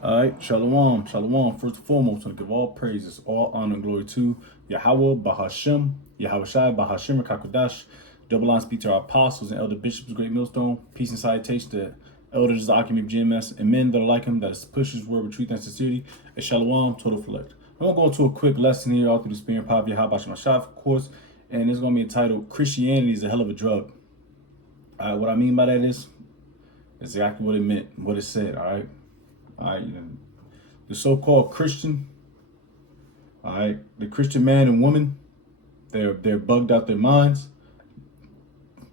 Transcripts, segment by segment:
All right, shalom, shalom. First and foremost, I give all praises, all honor and glory to Yahweh, Bahashem, Yahweh Shai, Bahashem, Kakodash. Double line speak to our apostles and elder bishops, great millstone. Peace and salutation to elders of the Alchemy of GMS and men that are like him, that push his word with truth and sincerity. And shalom, total collect. I'm going to go into a quick lesson here, all through the spirit and power of Yahweh Shai, of course. And it's going to be entitled Christianity is a Hell of a Drug. All right, what I mean by that is exactly what it meant, what it said, all right? All right, the so-called Christian, all right, the Christian man and woman, they're bugged out their minds,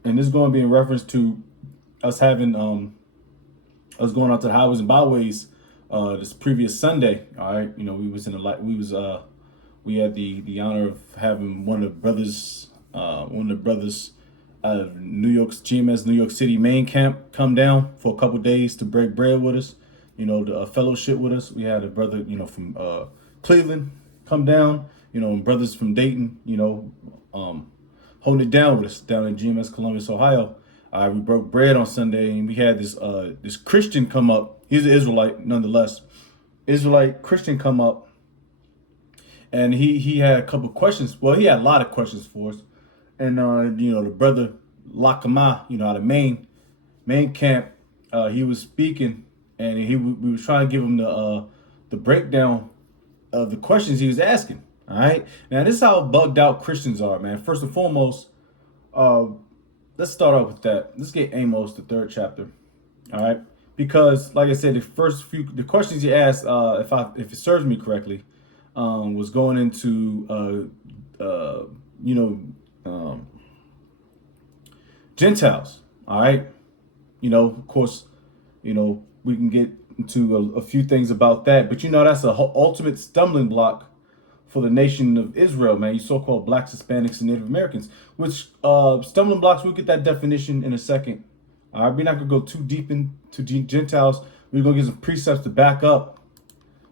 and this is going to be in reference to us having us going out to the highways and byways this previous Sunday. All right, we was in the we had the honor of having one of the brothers out of New York's GMS New York City main camp come down for a couple days to break bread with us. The fellowship with us. We had a brother, from Cleveland come down, and brothers from Dayton, holding it down with us down in GMS Columbus, Ohio. We broke bread on Sunday, and we had this Christian come up. He's an Israelite, nonetheless. Israelite Christian come up, and he had a couple questions. Well, he had a lot of questions for us. And the brother Lakama, out of main camp, he was speaking. And we were trying to give him the breakdown of the questions he was asking. All right. Now, this is how bugged out Christians are, man. First and foremost, let's start off with that. Let's get Amos, the 3rd chapter. All right. Because, like I said, the questions he asked, if it serves me correctly, was going into Gentiles. All right. Of course, we can get into a few things about that, but that's a ultimate stumbling block for the nation of Israel, man. You so-called blacks, Hispanics, and Native Americans, which stumbling blocks, we'll get that definition in a second. All right, we're not gonna go too deep into Gentiles. We're gonna get some precepts to back up.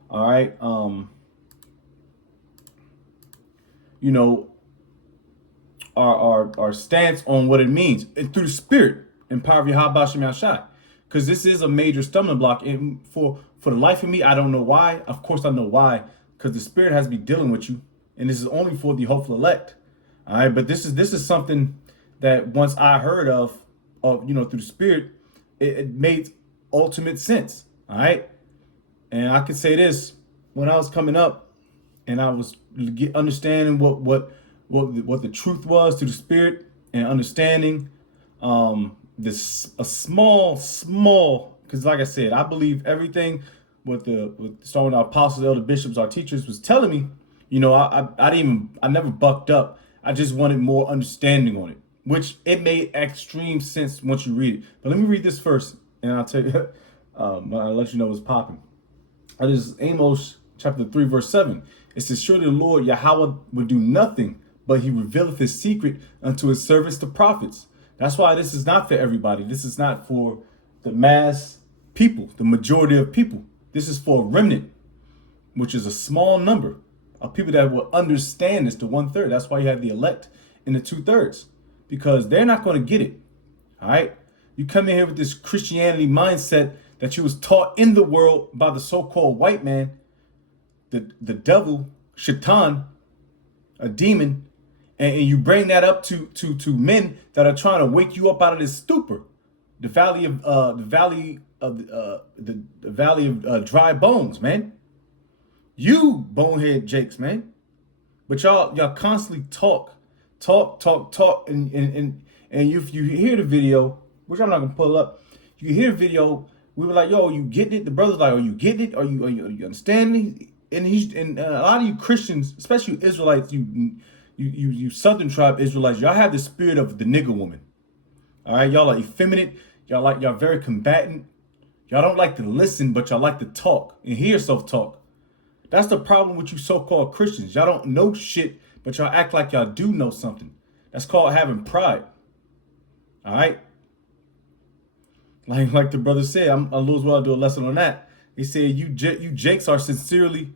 All right, our stance on what it means and through the spirit and power of Yahweh Shem Yahshai. Because this is a major stumbling block. And for the life of me, I don't know why. Of course, I know why. Because the Spirit has to be dealing with you. And this is only for the hopeful elect. All right. But this is something that once I heard of through the Spirit, it made ultimate sense. All right. And I can say this. When I was coming up and I was understanding what the truth was through the Spirit and understanding this a small, because like I said, I believe everything what starting our apostles, elder bishops, our teachers was telling me. I never bucked up. I just wanted more understanding on it, which it made extreme sense once you read it. But let me read this first, and I'll tell you, I'll let you know what's popping. This is Amos chapter 3, verse 7. It says, "Surely the Lord Yahweh would do nothing, but he revealeth his secret unto his servants, the prophets." That's why this is not for everybody. This is not for the mass people, the majority of people. This is for a remnant, which is a small number of people that will understand this, the 1/3. That's why you have the elect and the 2/3, because they're not going to get it. All right. You come in here with this Christianity mindset that you was taught in the world by the so-called white man, the devil, Shaitan, a demon. And you bring that up to men that are trying to wake you up out of this stupor, the valley of dry bones, man. You bonehead Jakes, man. But y'all constantly talk, and if you hear the video, which I'm not gonna pull up, you hear the video. We were like, "Yo, you getting it?" The brother's like, "Are you getting it? Are you understanding?" And a lot of you Christians, especially you Israelites, you Southern tribe Israelites, y'all have the spirit of the nigger woman. All right, y'all are effeminate. Y'all very combatant. Y'all don't like to listen, but y'all like to talk and hear yourself talk. That's the problem with you so-called Christians. Y'all don't know shit, but y'all act like y'all do know something. That's called having pride. All right. Like the brother said, I'm a little well do a lesson on that. He said you Jakes are sincerely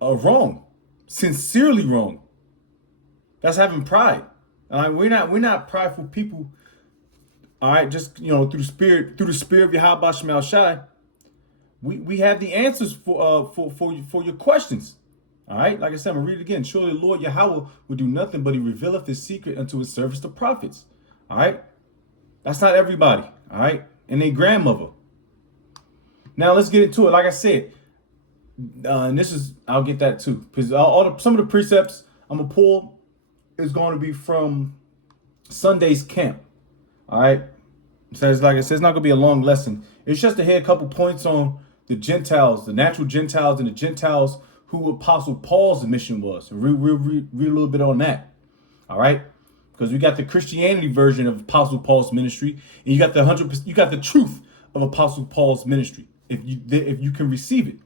wrong, sincerely wrong. That's having pride. We're not prideful people. All right, just through the spirit of Yahweh Shai, we have the answers for your questions. All right, like I said, I'm gonna read it again. Surely the Lord Yahweh will do nothing, but He revealeth His secret unto His servants, the prophets. All right, that's not everybody. All right, and their grandmother. Now let's get into it. Like I said, and this is I'll get that too because some of the precepts I'm gonna pull is going to be from Sunday's camp. All right, so it's like I said, it's not gonna be a long lesson. It's just to hit a couple points on the Gentiles, the natural Gentiles, and the Gentiles who Apostle Paul's mission was. Read a little bit on that. All right, because we got the Christianity version of Apostle Paul's ministry, and you got the 100%. You got the truth of Apostle Paul's ministry. If you can receive it.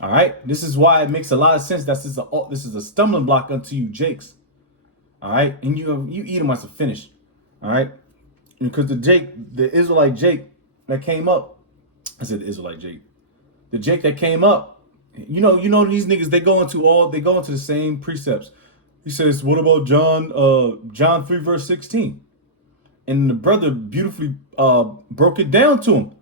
All right, this is why it makes a lot of sense. This is a stumbling block unto you, Jakes. All right, and you Edomites are finished. All right, because the Israelite Jake that came up, I said the Israelite Jake, the Jake that came up. You know these niggas they go into the same precepts. He says, what about John 3 verse 16? And the brother beautifully broke it down to him,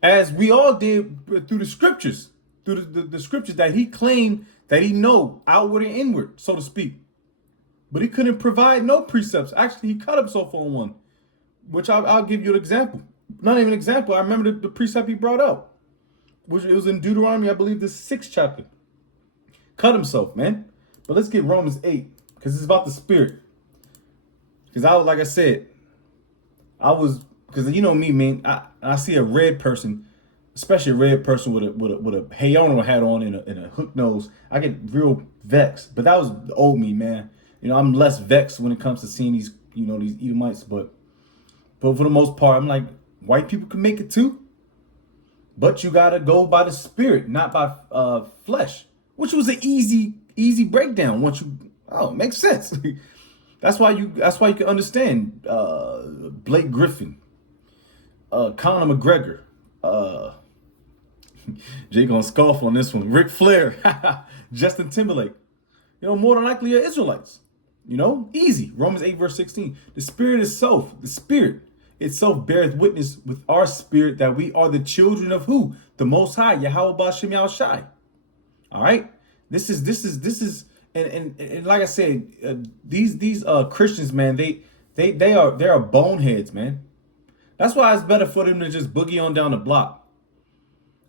as we all did through the scriptures, through the scriptures that he claimed that he know outward and inward, so to speak. But he couldn't provide no precepts. Actually, he cut himself on one, which I'll give you an example. Not even an example. I remember the precept he brought up, which it was in Deuteronomy, I believe, the 6th chapter. Cut himself, man. But let's get Romans 8, because it's about the spirit. Because like I said, because you know me, man. I see a red person, especially a red person with a Hayono hat on and a hook nose. I get real vexed. But that was the old me, man. You know, I'm less vexed when it comes to seeing these Edomites. But for the most part, I'm like, white people can make it too. But you gotta go by the spirit, not by flesh, which was an easy breakdown. It makes sense. That's why you can understand Blake Griffin, Conor McGregor, Jay gonna scoff on this one, Ric Flair, Justin Timberlake. More than likely are Israelites. Easy. Romans 8 verse 16. The spirit itself beareth witness with our spirit that we are the children of who? The Most High, Yahweh Ba'Shem Yahushai. All right. This is, and like I said, these Christians, man, they are boneheads, man. That's why it's better for them to just boogie on down the block.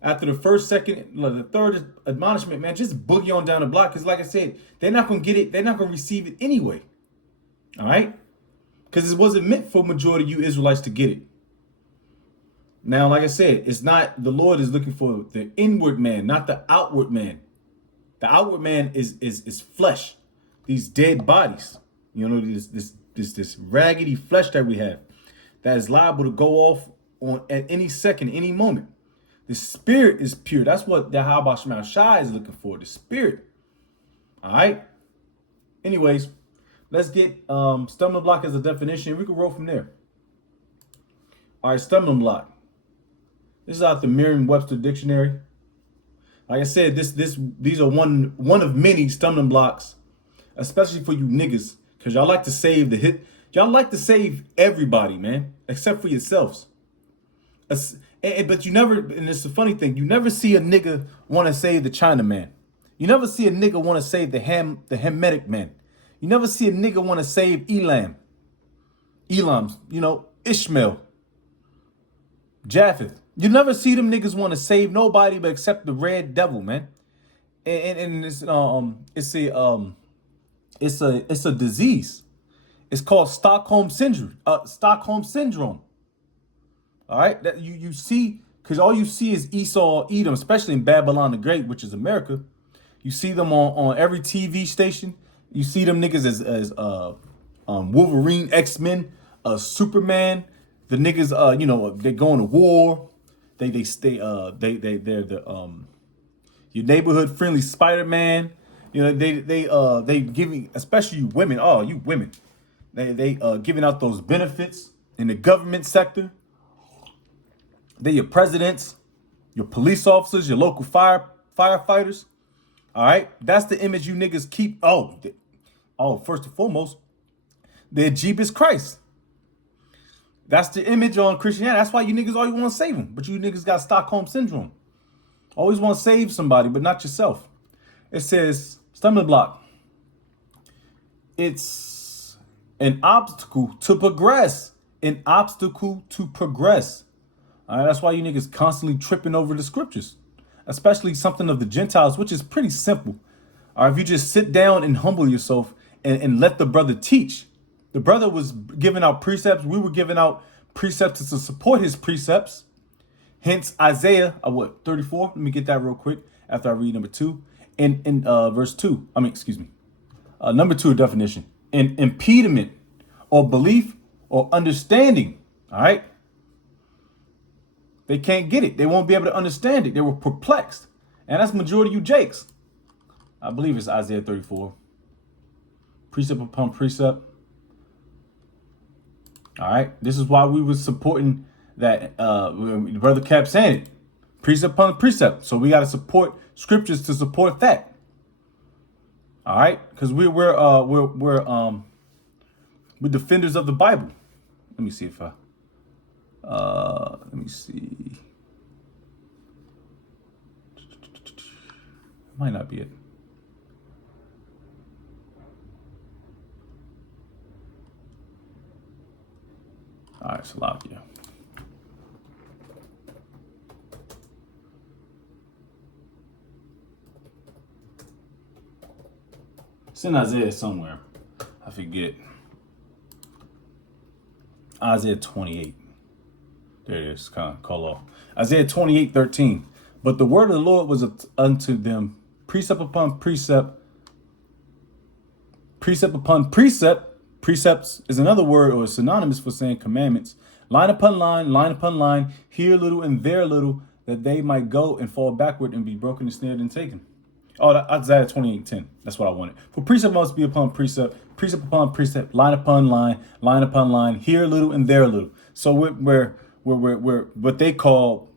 After the first, second, the third admonishment, man, just boogie on down the block. Because like I said, they're not going to get it. They're not going to receive it anyway. All right. Because it wasn't meant for majority of you Israelites to get it. Now, like I said, it's not, the Lord is looking for the inward man, not the outward man. The outward man is flesh, these dead bodies. This raggedy flesh that we have that is liable to go off at any second, any moment. The spirit is pure. That's what the Yahweh Ba'Shem Shai is looking for, the spirit. All right. Anyways, let's get stumbling block as a definition. We can roll from there. All right, stumbling block. This is out the Merriam-Webster dictionary. Like I said, these are one of many stumbling blocks, especially for you niggas, because y'all like to save the hit. Y'all like to save everybody, man, except for yourselves. But you never, and it's a funny thing, you never see a nigga want to save the Chinaman. You never see a nigga want to save the Hamitic man. You never see a nigga want to save Elam's, Ishmael, Japheth. You never see them niggas want to save nobody but except the red devil, man. And it's a disease. It's called Stockholm syndrome. All right, that you see, because all you see is Esau, Edom, especially in Babylon the Great, which is America. You see them on every TV station. You see them niggas as Wolverine, X-Men, Superman. The niggas, they going to war. They're the your neighborhood friendly Spider-Man. They giving, especially you women. Oh, you women. They giving out those benefits in the government sector. They're your presidents, your police officers, your local firefighters. All right, that's the image you niggas keep. First and foremost, they're Jeebus Christ. That's the image on Christianity. That's why you niggas all you want to save them, but you niggas got Stockholm syndrome. Always want to save somebody, but not yourself. It says, stumbling block. It's an obstacle to progress. An obstacle to progress. All right, that's why you niggas constantly tripping over the scriptures, especially something of the Gentiles, which is pretty simple. All right, if you just sit down and humble yourself and let the brother teach. The brother was giving out precepts. We were giving out precepts to support his precepts. Hence Isaiah, 34? Let me get that real quick after I read number 2. In verse 2, number 2 definition. An impediment or belief or understanding. All right. They can't get it. They won't be able to understand it. They were perplexed. And that's majority of you jakes. I believe it's Isaiah 34. Precept upon precept. All right. This is why we were supporting that. The brother kept saying it. Precept upon precept. So we got to support scriptures to support that. All right. Because we're defenders of the Bible. Let me see if let me see. Might not be it. All right, Salakia. It's in Isaiah somewhere. I forget. Isaiah 28. There it is. Kind of call off. Isaiah 28:13. But the word of the Lord was unto them precept upon precept, precept upon precept. Precepts is another word or synonymous for saying commandments. Line upon line, here a little and there a little, that they might go and fall backward and be broken and snared and taken. Oh, Isaiah 28:10. That's what I wanted. For precept must be upon precept, precept upon precept, line upon line upon line, here a little and there a little. So we're what they call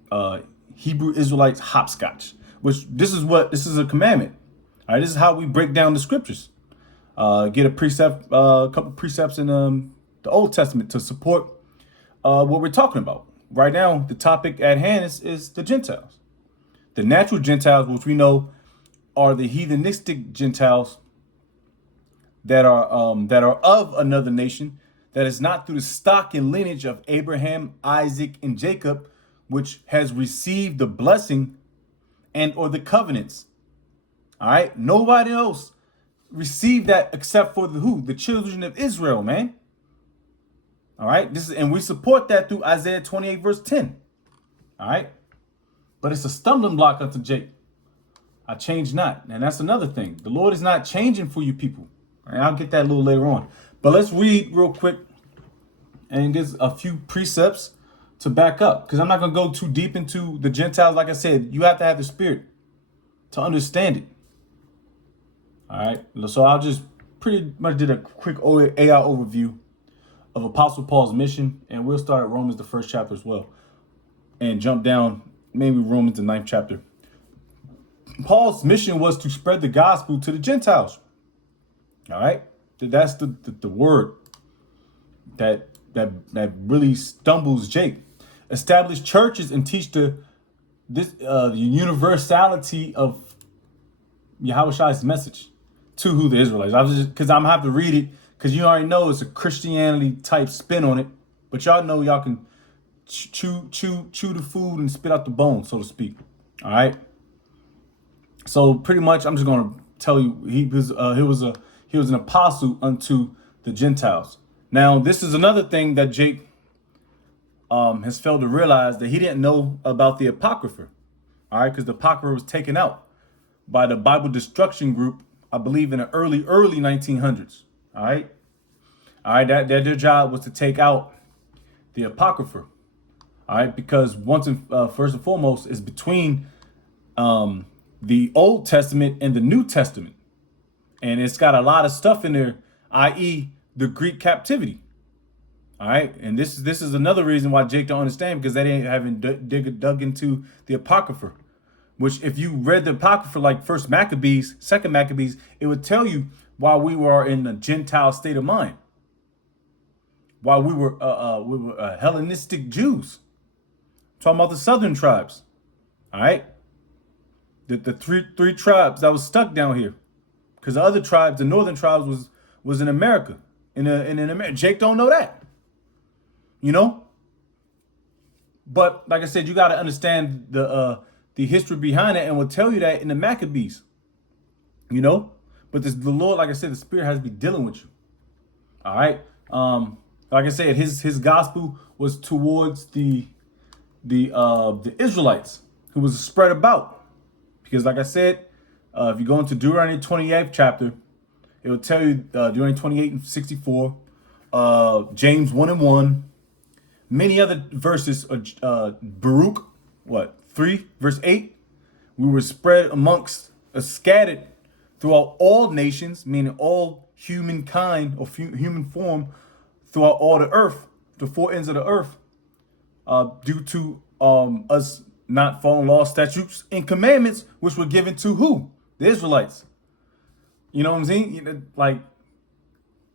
Hebrew Israelites hopscotch. This is a commandment. All right, this is how we break down the scriptures. Get a precept, a couple precepts in the Old Testament to support what we're talking about. Right now, the topic at hand is the Gentiles. The natural Gentiles, which we know are the heathenistic Gentiles that are of another nation, that is not through the stock and lineage of Abraham, Isaac, and Jacob, which has received the blessing and or the covenants. All right, nobody else received that except for the children of Israel, man. All right, and we support that through Isaiah 28 verse 10. All right, but it's a stumbling block unto Jake. I change not, and that's another thing. The Lord is not changing for you people. And I'll get that a little later on. But let's read real quick and get a few precepts to back up, because I'm not going to go too deep into the Gentiles. Like I said, you have to have the Spirit to understand it. All right, so I'll just pretty much did a quick AI overview of Apostle Paul's mission, and we'll start at Romans, the first chapter as well, and jump down maybe Romans, the 9th chapter. Paul's mission was to spread the gospel to the Gentiles. All right, that's the word that really stumbles Jake. Establish churches and teach the universality of Yahweh's message to the Israelites. Because I'm gonna have to read it, because you already know it's a Christianity type spin on it, but y'all know y'all can chew the food and spit out the bone, so to speak. All right. So pretty much, I'm just gonna tell you he was an apostle unto the Gentiles. Now, this is another thing that Jake has failed to realize, that he didn't know about the Apocrypha. All right, because the Apocrypha was taken out by the Bible Destruction Group, I believe, in the early 1900s. All right, that their job was to take out the Apocrypha. All right, because first and foremost is between the Old Testament and the New Testament. And it's got a lot of stuff in there, i.e. the Greek captivity. All right. And this is another reason why Jake don't understand, because they haven't dug into the Apocrypha, which if you read the Apocrypha, like First Maccabees, Second Maccabees, it would tell you why we were in a Gentile state of mind, while we were Hellenistic Jews, talking about the southern tribes. All right. The three tribes that was stuck down here, because the other tribes, the northern tribes, was in America. In America, Jake don't know that, you know. But like I said, you got to understand the history behind it, and will tell you that in the Maccabees, you know. But the Lord, like I said, the Spirit has to be dealing with you. All right. Like I said, his gospel was towards the Israelites who was spread about. Because like I said, if you go into Deuteronomy 28th chapter, it will tell you Deuteronomy 28 and 64, James 1 and 1, many other verses, Baruch, 3, verse 8, we were spread amongst, scattered throughout all nations, meaning all humankind or human form throughout all the earth, the four ends of the earth, due to us not following laws, statutes, and commandments, which were given to who? The Israelites. You know what I'm saying? Like,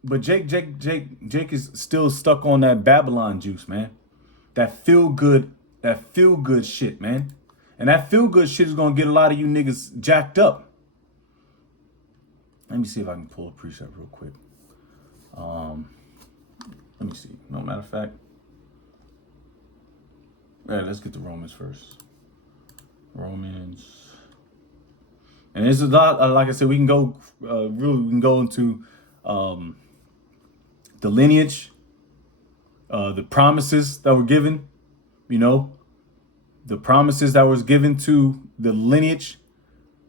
but Jake is still stuck on that Babylon juice, man. That feel good shit, man. And that feel good shit is gonna get a lot of you niggas jacked up. Let me see if I can pull a precept real quick. Let me see. No matter of fact. All right, let's get to Romans first. Romans. And there's a lot, like I said, we can go into the lineage, the promises that were given, you know, the promises that was given to the lineage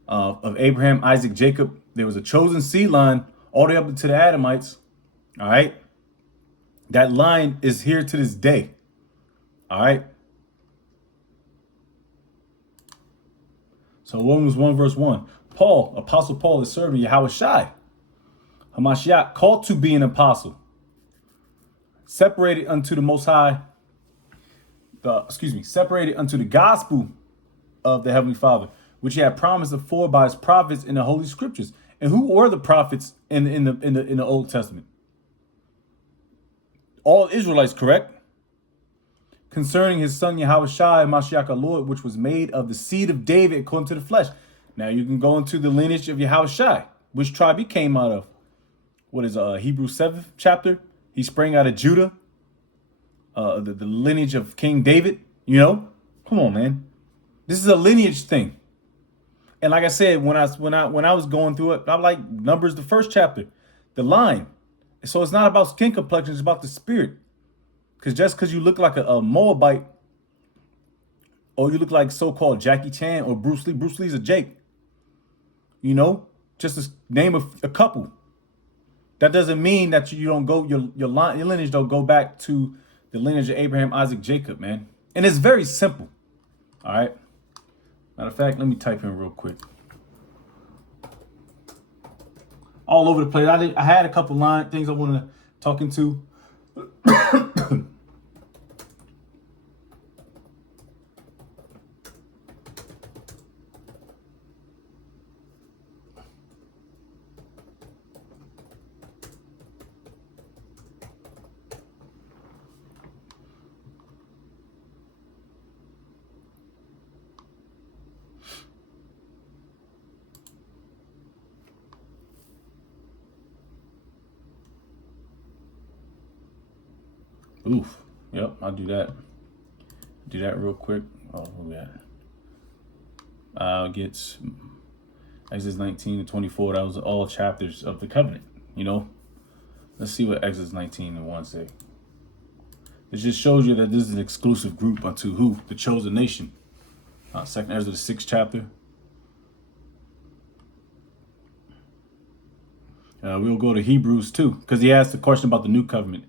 of Abraham, Isaac, Jacob. There was a chosen seed line all the way up to the Adamites. All right. That line is here to this day. All right. So Romans 1 verse 1. Paul, Apostle Paul, is serving Yahweh Shai, Hamashiach, called to be an apostle, separated unto the Most High, separated unto the gospel of the Heavenly Father, which he had promised afore by his prophets in the Holy Scriptures. And who were the prophets in the Old Testament? All Israelites, correct? Concerning his son Yahweh Shai, Mashiach our Lord, which was made of the seed of David according to the flesh. Now you can go into the lineage of Yahweh Shai, which tribe he came out of. What is Hebrews 7th chapter? He sprang out of Judah, the lineage of King David. You know, come on, man. This is a lineage thing. And like I said, when I was going through it, I'm like, Numbers, the first chapter, the line. So it's not about skin complexion, it's about the spirit. Because just because you look like a Moabite, or you look like so-called Jackie Chan or Bruce Lee's a Jake. You know, just to name a couple. That doesn't mean that you don't go, your lineage don't go back to the lineage of Abraham, Isaac, Jacob, man. And it's very simple. All right. Matter of fact, let me type in real quick. All over the place. I had a couple things I wanted to talk into. Oof. Yep, I'll do that. Do that real quick. Oh, who we at? I'll get Exodus 19 and 24. That was all chapters of the covenant, you know? Let's see what Exodus 19 and 1 say. It just shows you that this is an exclusive group unto who? The chosen nation. Second Ezra, the 6th chapter. We'll go to Hebrews 2, because he asked the question about the new covenant.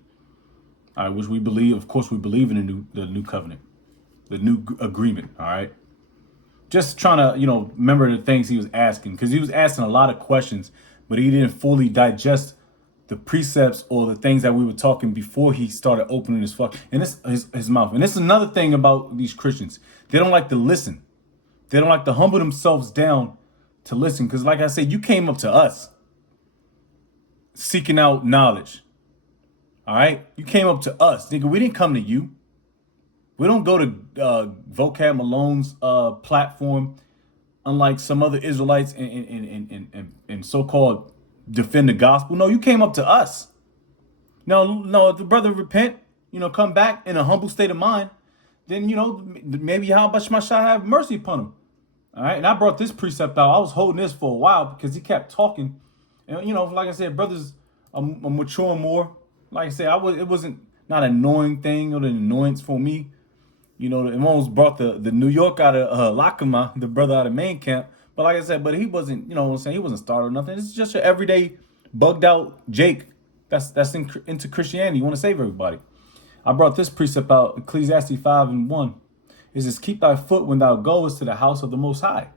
Which we believe, of course, we believe in the new covenant, the new agreement. All right. Just trying to, remember the things he was asking, because he was asking a lot of questions, but he didn't fully digest the precepts or the things that we were talking before he started opening his his mouth. And this is another thing about these Christians. They don't like to listen. They don't like to humble themselves down to listen. Because like I said, you came up to us seeking out knowledge. All right, you came up to us, nigga. We didn't come to you. We don't go to Vocab Malone's platform unlike some other Israelites and so-called defend the gospel. No, you came up to us. No, if the brother repent, come back in a humble state of mind, then, maybe Yahweh Shemashah have mercy upon him. All right. And I brought this precept out. I was holding this for a while because he kept talking. And, like I said, brothers are maturing more. Like I said, it wasn't not an annoying thing or an annoyance for me. It almost brought the New York out of Lakima, the brother out of main camp. But like I said, he wasn't, he wasn't startled or nothing. It's just your everyday bugged out Jake that's into Christianity. You want to save everybody. I brought this precept out, Ecclesiastes 5:1. It says, keep thy foot when thou goest to the house of the Most High.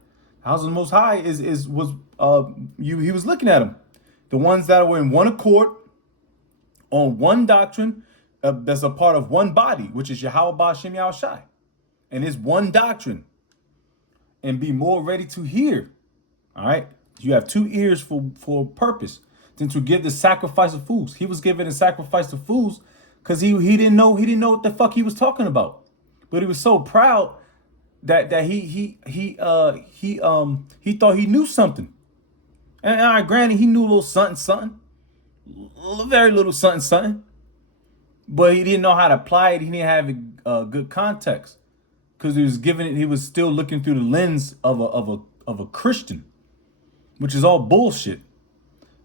The house of the Most High he was looking at them. The ones that were in one accord, on one doctrine, that's a part of one body, which is Yahweh Ba'ashem Yahushai. And it's one doctrine. And be more ready to hear. All right. You have two ears for a purpose, than to give the sacrifice of fools. He was given a sacrifice of fools because he didn't know what the fuck he was talking about. But he was so proud that he thought he knew something. And granted, he knew a little something, very little something. But he didn't know how to apply it. He didn't have a good context because he was still looking through the lens of a Christian, which is all bullshit.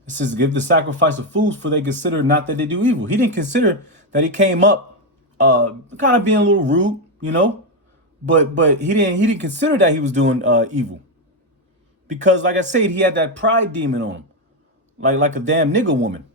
It says, give the sacrifice of fools, for they consider not that they do evil. He didn't consider that he came up kind of being a little rude, but he didn't consider that he was doing evil. Because like I said, he had that pride demon on him, like a damn nigger woman.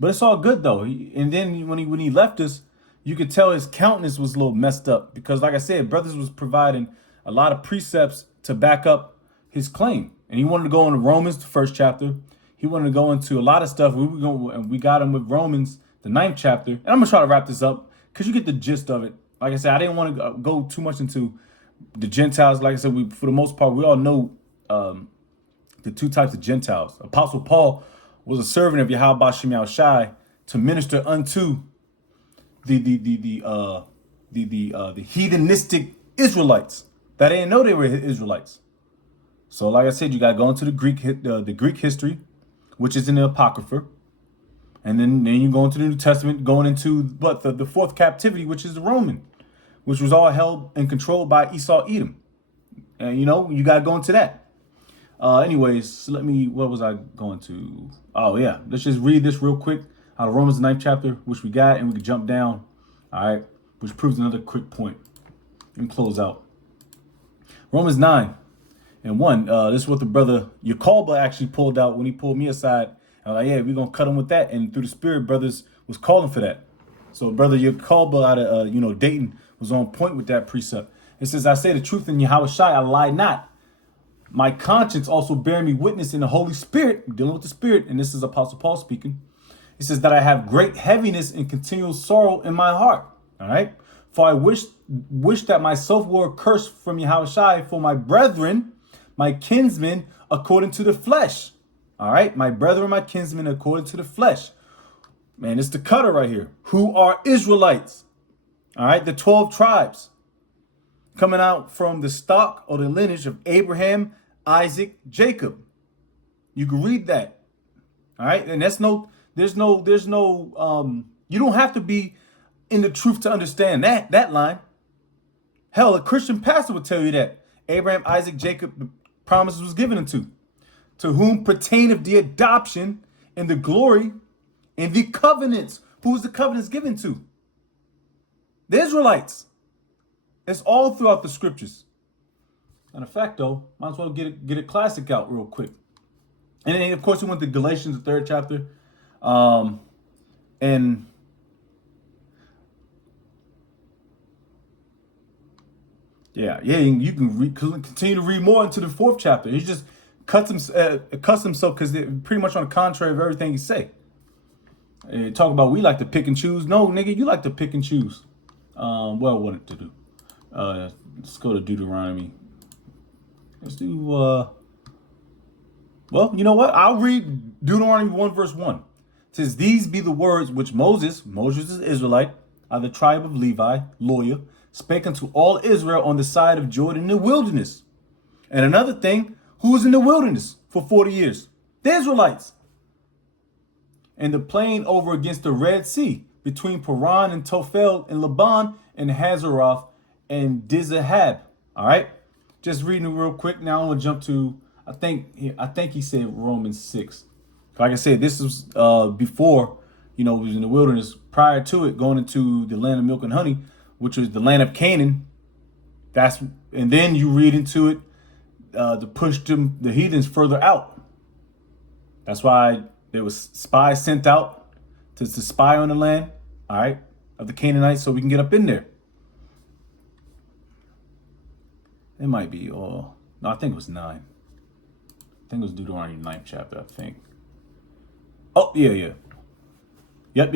But it's all good though. And then when he left us, you could tell his countenance was a little messed up because, like I said, brothers was providing a lot of precepts to back up his claim. And he wanted to go into Romans, the 1st chapter. He wanted to go into a lot of stuff. We got him with Romans, the 9th chapter. And I'm gonna try to wrap this up because you get the gist of it. Like I said, I didn't want to go too much into the Gentiles. Like I said, for the most part, we all know the two types of Gentiles. Apostle Paul was a servant of Yahweh Ba'ashem Yahushai to minister unto the heathenistic Israelites that didn't know they were Israelites. So, like I said, you got to go into the Greek history, which is in the Apocrypha, and then you go into the New Testament, going into the fourth captivity, which is the Roman, which was all held and controlled by Esau Edom. And you got to go into that. Anyways, what was I going to? Oh yeah, let's just read this real quick out of Romans 9th chapter, which we got, and we can jump down. All right, which proves another quick point and close out. Romans 9:1. This is what the brother Yakalba actually pulled out when he pulled me aside. I was like, yeah, we're gonna cut him with that. And through the Spirit, brothers was calling for that. So brother Yakalba out of Dayton was on point with that precept. It says, I say the truth in Yahweh Shai, I lie not. My conscience also bear me witness in the Holy Spirit, dealing with the Spirit, and this is Apostle Paul speaking. He says that I have great heaviness and continual sorrow in my heart. All right. For I wish that myself were accursed from Yahweh Shai for my brethren, my kinsmen, according to the flesh. All right. My brethren, my kinsmen, according to the flesh. Man, it's the cutter right here. Who are Israelites. All right. The 12 tribes coming out from the stock or the lineage of Abraham, Isaac, Jacob. You can read that. All right. And there's no, you don't have to be in the truth to understand that line. Hell, a Christian pastor would tell you that Abraham, Isaac, Jacob, the promises was given unto, to whom pertain of the adoption and the glory and the covenants. Who was the covenants given to? The Israelites. It's all throughout the scriptures. And in fact, though, might as well get a classic out real quick. And then, of course, we went to Galatians, the 3rd chapter. And yeah, you can continue to read more into the 4th chapter. He just cuts himself because they're pretty much on the contrary of everything he say. Talk about we like to pick and choose. No, nigga, you like to pick and choose. What to do? Let's go to Deuteronomy. Let's do, you know what? I'll read Deuteronomy 1 verse 1. It says, these be the words which Moses is Israelite, of the tribe of Levi, lawyer, spake unto all Israel on the side of Jordan in the wilderness, And another thing, who was in the wilderness for 40 years? The Israelites. And the plain over against the Red Sea, between Paran and Tophel and Laban and Hazeroth and Dizahab. All right, just reading it real quick. Now I'm gonna jump to I think he said Romans 6. Like I said, this was before it was in the wilderness. Prior to it, going into the land of milk and honey, which was the land of Canaan. And then you read into it to push the heathens further out. That's why there was spies sent out to spy on the land, all right, of the Canaanites, so we can get up in there. It might be, no, I think it was 9. I think it was Deuteronomy 9th chapter, I think. Oh, yeah. Yep.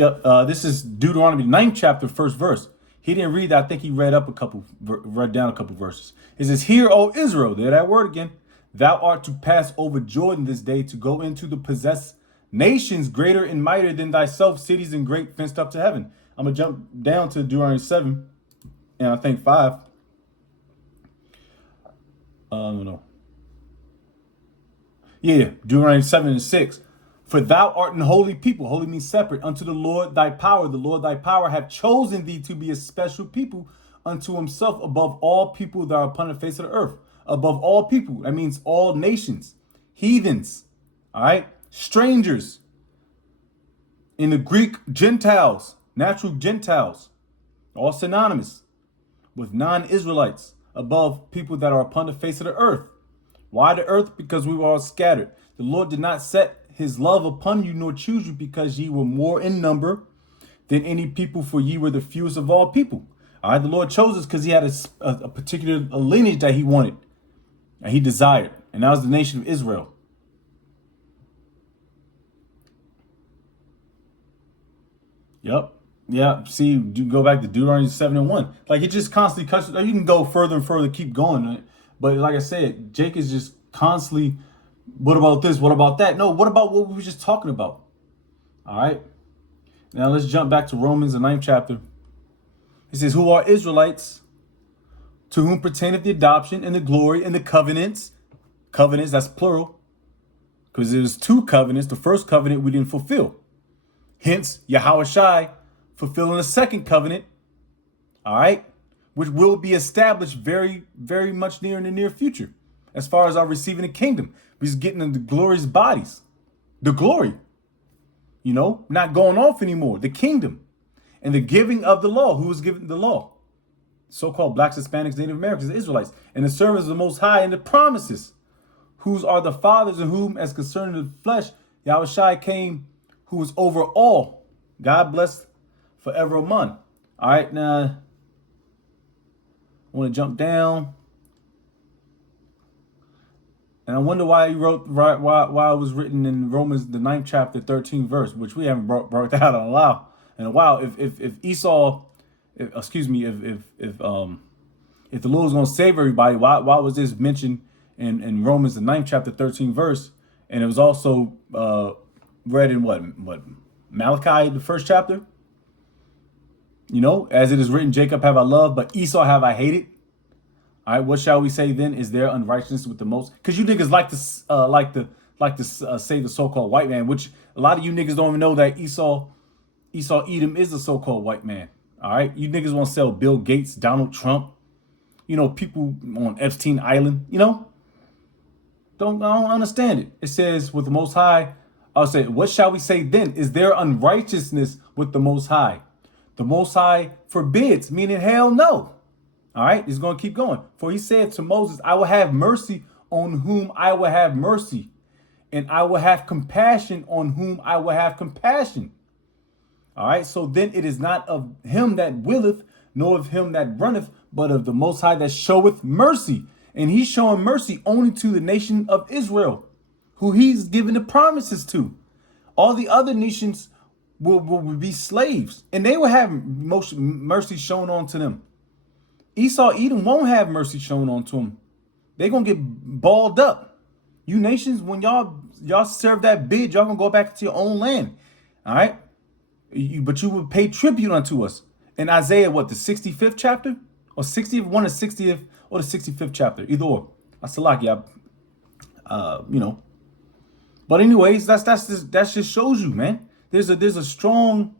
This is Deuteronomy 9th chapter, first verse. He didn't read that. I think he read down a couple verses. It says, "Hear, O Israel," there that word again, "thou art to pass over Jordan this day to go into the possess nations greater and mightier than thyself, cities and great fenced up to heaven." I'm going to jump down to Deuteronomy 7 and I think 5. No. Yeah, Deuteronomy 7 and 6. "For thou art an holy people," holy means separate, "unto the Lord thy power. The Lord thy power hath chosen thee to be a special people unto himself above all people that are upon the face of the earth." Above all people, that means all nations, heathens, all right, strangers. In the Greek, Gentiles, natural Gentiles, all synonymous with non-Israelites, above people that are upon the face of the earth. Why the earth? Because we were all scattered. The Lord did not set his love upon you, nor choose you, because ye were more in number than any people, for ye were the fewest of all people. All right, the Lord chose us because he had a particular lineage that he wanted and he desired, and that was the nation of Israel. Yep. Yeah. See, you go back to Deuteronomy 7 and 1. Like, it just constantly cuts. You can go further and further, keep going. Right? But like I said, Jake is just constantly, what about this? What about that? No, what about what we were just talking about? All right. Now let's jump back to Romans, the 9th chapter. It says, "Who are Israelites, to whom pertaineth the adoption and the glory and the covenants." Covenants, that's plural. Because there's 2 covenants. The first covenant we didn't fulfill. Hence, Yahushai fulfilling the second covenant. All right. Which will be established very, very much near in the near future. As far as our receiving the kingdom. We're getting into glorious bodies. The glory. Not going off anymore. The kingdom. And the giving of the law. Who was given the law? So-called blacks, Hispanics, Native Americans, the Israelites. And the servants of the Most High and the promises. Whose are the fathers, and whom, as concerning the flesh, Yahushua came, who was over all. God bless forever. Amen. All right, now I want to jump down. And I wonder why he wrote why it was written in Romans the 9th chapter 13th verse, which we haven't brought that out in a while. If Esau, if the Lord was going to save everybody, why was this mentioned in Romans the 9th chapter 13th verse? And it was also read in what Malachi the 1st chapter. As it is written, Jacob have I loved, but Esau have I hated. All right, what shall we say then? Is there unrighteousness with the most? Because you niggas like to say the so-called white man, which a lot of you niggas don't even know that Esau Edom is the so-called white man. All right, you niggas want to sell Bill Gates, Donald Trump, people on Epstein Island. I don't understand it. It says with the Most High. I'll say, what shall we say then? Is there unrighteousness with the Most High? The Most High forbids, meaning hell no. All right, he's going to keep going. For he said to Moses, I will have mercy on whom I will have mercy, and I will have compassion on whom I will have compassion. All right, so then it is not of him that willeth, nor of him that runneth, but of the Most High that showeth mercy. And he's showing mercy only to the nation of Israel, who he's given the promises to. All the other nations will be slaves, and they will have mercy shown on to them. Esau, Edom won't have mercy shown on to them. They're going to get balled up. You nations, when y'all serve that bid, y'all going to go back to your own land. All right? But you will pay tribute unto us. In Isaiah, the 65th chapter? Or 60th, one of 60th or the 65th chapter, either or. Salakia, you know. But anyways, that just shows you, man. There's a strong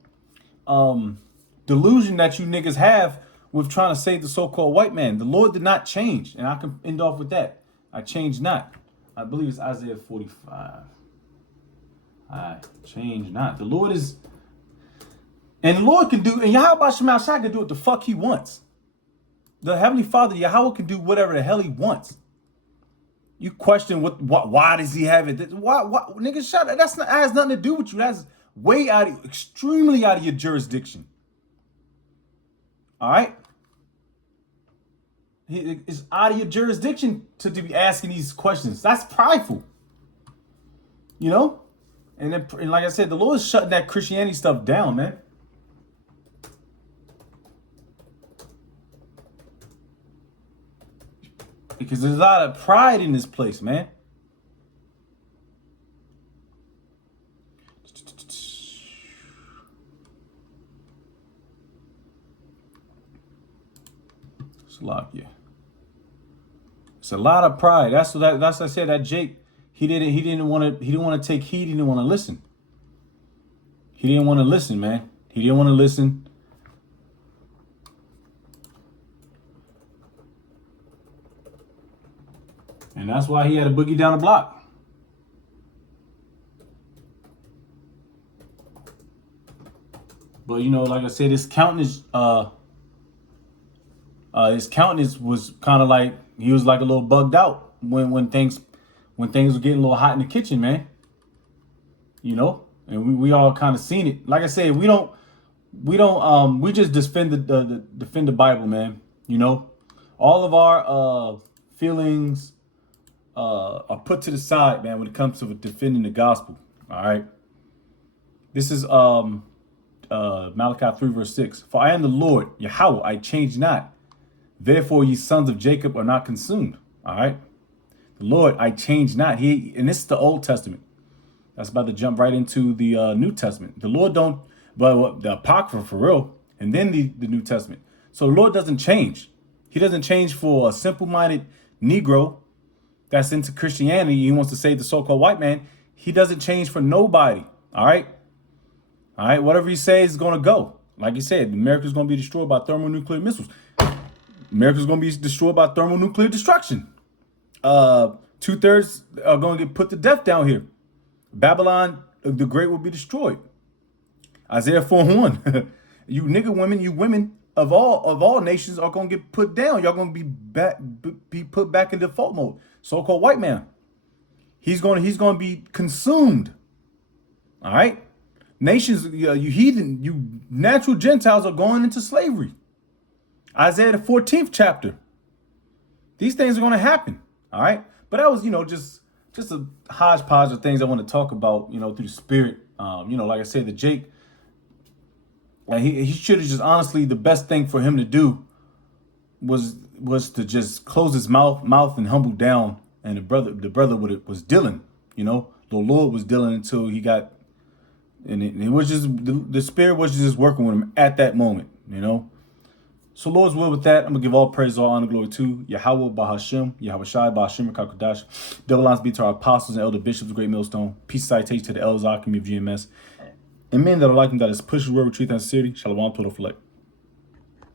delusion that you niggas have with trying to save the so-called white man. The Lord did not change, and I can end off with that. I changed not. I believe it's Isaiah 45. I change not. The Lord is, and the Lord can do, and Yahweh Shemal Shai can do what the fuck he wants. The Heavenly Father, Yahweh, can do whatever the hell he wants. You question why does he have it? Why nigga, shut up. That has nothing to do with you. That's way extremely out of your jurisdiction. All right? It's out of your jurisdiction to be asking these questions. That's prideful. You know? And like I said, the Lord is shutting that Christianity stuff down, man. Because there's a lot of pride in this place, man. Salakia. It's a lot of pride. That's what I said. That Jake, he didn't want to take heed. He didn't want to listen. He didn't want to listen, man. He didn't want to listen. And that's why he had a boogie down the block. But you know, like I said, his countenance was kind of like he was like a little bugged out when things were getting a little hot in the kitchen, man. You know, and we all kind of seen it. Like I said, we just defend the Bible, man. You know, all of our feelings are put to the side, man, when it comes to defending the gospel. All right. This is Malachi 3 verse 6. For I am the Lord, Yahweh, I change not. Therefore, ye sons of Jacob are not consumed. All right. The Lord, I change not. And this is the Old Testament. That's about to jump right into the New Testament. The Lord don't, but the Apocrypha for real, and then the New Testament. So the Lord doesn't change. He doesn't change for a simple-minded Negro that's into Christianity. He wants to save the so-called white man. He doesn't change for nobody. All right. All right. Whatever he says is going to go. Like he said, America's going to be destroyed by thermonuclear missiles. America's going to be destroyed by thermonuclear destruction. 2/3 are going to get put to death down here. Babylon the Great will be destroyed. Isaiah 4:1. You nigga women, you women of all nations are going to get put down. Y'all going to be put back in default mode. So-called white man. He's going to be consumed. All right? Nations, you heathen, you natural Gentiles are going into slavery. Isaiah the 14th chapter. These things are going to happen. All right? But that was, just a hodgepodge of things I want to talk about, through the spirit. Like I said, the Jake, he should have just honestly, the best thing for him to do was to just close his mouth and humble down. And the brother was dealing, the Lord was dealing until he got, and it was just, the spirit was just working with him at that moment, So Lord's will with that, I'm going to give all praise, all honor, glory to Yahweh Bahashem, Yahweh Shai Bahashem, Kakodash. Double lines be to our apostles and elder bishops of Great Millstone. Peace citation to the elders of Alchemy of GMS. And men that are like him, that is push, word, truth, and sincerity. Shalom, total flight.